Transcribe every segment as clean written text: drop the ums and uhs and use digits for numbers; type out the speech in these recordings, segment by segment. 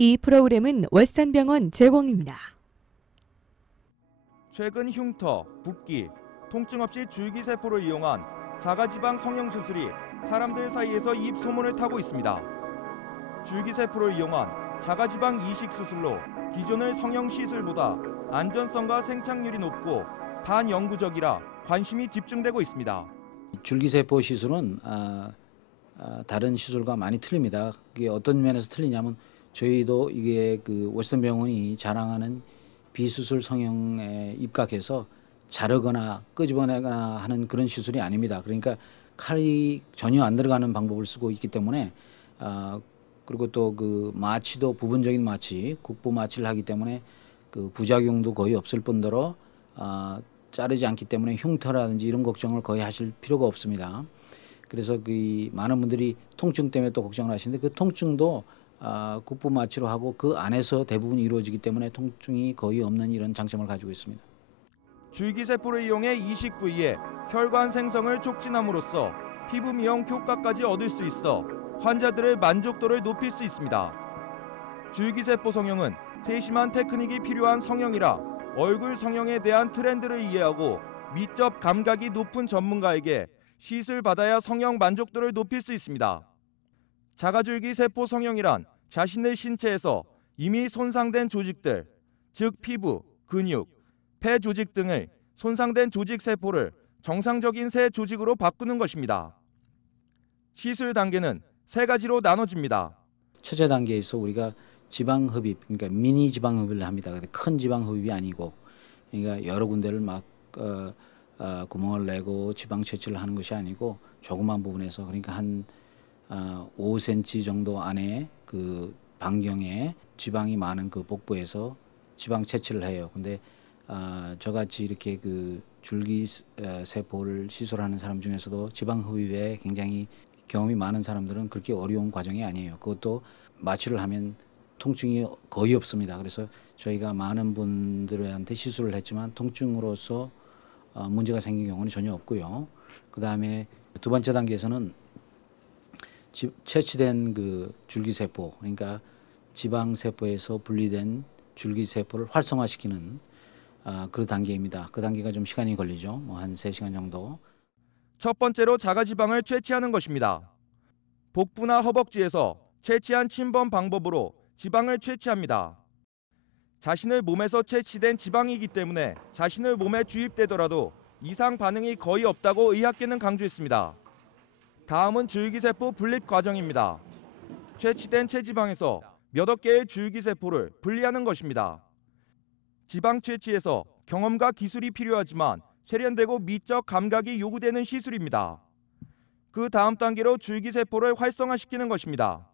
이 프로그램은 월산병원 제공입니다. 최근 흉터, 붓기, 통증 없이 줄기세포를 이용한 자가지방 성형수술이 사람들 사이에서 입소문을 타고 있습니다. 줄기세포를 이용한 자가지방 이식수술로 기존의 성형시술보다 안전성과 생착률이 높고 반영구적이라 관심이 집중되고 있습니다. 줄기세포 시술은 다른 시술과 많이 틀립니다. 그게 어떤 면에서 틀리냐면 저희도 이게 그 월산병원이 자랑하는 비수술 성형에 입각해서 자르거나 끄집어내거나 하는 그런 시술이 아닙니다. 그러니까 칼이 전혀 안 들어가는 방법을 쓰고 있기 때문에 그리고 또 그 마취도 부분적인 마취, 국부 마취를 하기 때문에 그 부작용도 거의 없을 뿐더러 자르지 않기 때문에 흉터라든지 이런 걱정을 거의 하실 필요가 없습니다. 그래서 그 많은 분들이 통증 때문에 또 걱정을 하시는데 그 통증도 국부 마취로 하고 그 안에서 대부분 이루어지기 때문에 통증이 거의 없는 이런 장점을 가지고 있습니다. 줄기세포를 이용해 이식 부위에 혈관 생성을 촉진함으로써 피부 미용 효과까지 얻을 수 있어 환자들의 만족도를 높일 수 있습니다. 줄기세포 성형은 세심한 테크닉이 필요한 성형이라 얼굴 성형에 대한 트렌드를 이해하고 미적 감각이 높은 전문가에게 시술받아야 성형 만족도를 높일 수 있습니다. 자가줄기세포 성형이란 자신의 신체에서 이미 손상된 조직들, 즉 피부, 근육, 폐 조직 등을 손상된 조직 세포를 정상적인 새 조직으로 바꾸는 것입니다. 시술 단계는 세 가지로 나눠집니다. 첫째 단계에서 우리가 지방흡입, 그러니까 미니 지방흡입을 합니다. 큰 지방흡입이 아니고, 그러니까 여러 군데를 막 구멍을 내고 지방 채취를 하는 것이 아니고 조그만 부분에서 그러니까 한 5cm 정도 안에 그 반경에 지방이 많은 그 복부에서 지방 채취를 해요. 근데 저같이 이렇게 그 줄기세포를 시술하는 사람 중에서도 지방 흡입에 굉장히 경험이 많은 사람들은 그렇게 어려운 과정이 아니에요. 그것도 마취를 하면 통증이 거의 없습니다. 그래서 저희가 많은 분들한테 시술을 했지만 통증으로서 문제가 생긴 경우는 전혀 없고요. 그 다음에 두 번째 단계에서는 채취된 그 줄기세포, 그러니까 지방세포에서 분리된 줄기세포를 활성화시키는 그 단계입니다. 그 단계가 좀 시간이 걸리죠. 뭐 한 3시간 정도. 첫 번째로 자가지방을 채취하는 것입니다. 복부나 허벅지에서 채취한 침범 방법으로 지방을 채취합니다. 자신의 몸에서 채취된 지방이기 때문에 자신의 몸에 주입되더라도 이상 반응이 거의 없다고 의학계는 강조했습니다. 다음은 줄기세포 분립 과정입니다. 채취된 체지방에서 몇억 개의 줄기세포를 분리하는 것입니다. 지방 채취에서 경험과 기술이 필요하지만 세련되고 미적 감각이 요구되는 시술입니다. 그 다음 단계로 줄기세포를 활성화시키는 것입니다.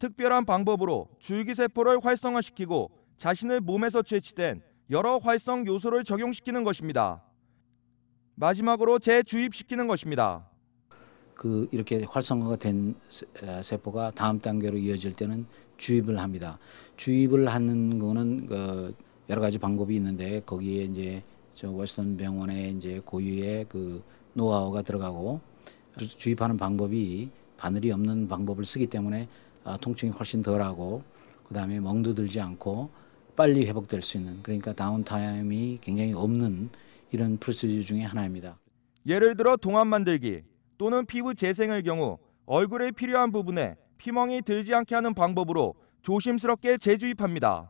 특별한 방법으로 줄기세포를 활성화시키고 자신의 몸에서 채취된 여러 활성 요소를 적용시키는 것입니다. 마지막으로 재주입시키는 것입니다. 그 이렇게 활성화가 된 세포가 다음 단계로 이어질 때는 주입을 합니다. 주입을 하는 거는 여러 가지 방법이 있는데 거기에 이제 저 월스턴 병원의 이제 고유의 그 노하우가 들어가고 주입하는 방법이 바늘이 없는 방법을 쓰기 때문에 통증이 훨씬 덜하고 그다음에 멍도 들지 않고 빨리 회복될 수 있는, 그러니까 다운타임이 굉장히 없는 이런 프로시저 중에 하나입니다. 예를 들어 동안 만들기 또는 피부 재생의 경우 얼굴에 필요한 부분에 피멍이 들지 않게 하는 방법으로 조심스럽게 재주입합니다.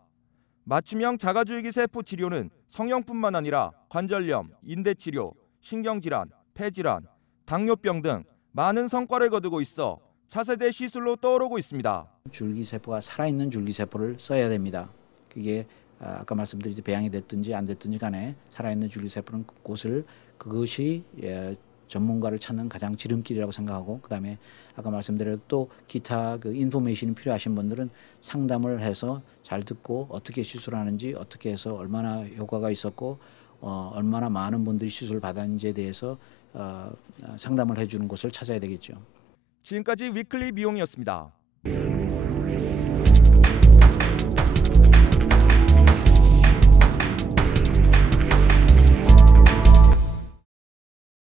맞춤형 자가줄기세포 치료는 성형뿐만 아니라 관절염, 인대치료, 신경질환, 폐질환, 당뇨병 등 많은 성과를 거두고 있어 차세대 시술로 떠오르고 있습니다. 줄기세포가 살아있는 줄기세포를 써야 됩니다. 그게 아까 말씀드린 배양이 됐든지 안 됐든지 간에 살아있는 줄기세포는 그것이 전문가를 찾는 가장 지름길이라고 생각하고, 그다음에 아까 말씀드린 또 기타 그 인포메이션이 필요하신 분들은 상담을 해서 잘 듣고 어떻게 시술하는지, 어떻게 해서 얼마나 효과가 있었고 얼마나 많은 분들이 시술을 받았는지에 대해서 상담을 해주는 곳을 찾아야 되겠죠. 지금까지 위클리 미용이었습니다.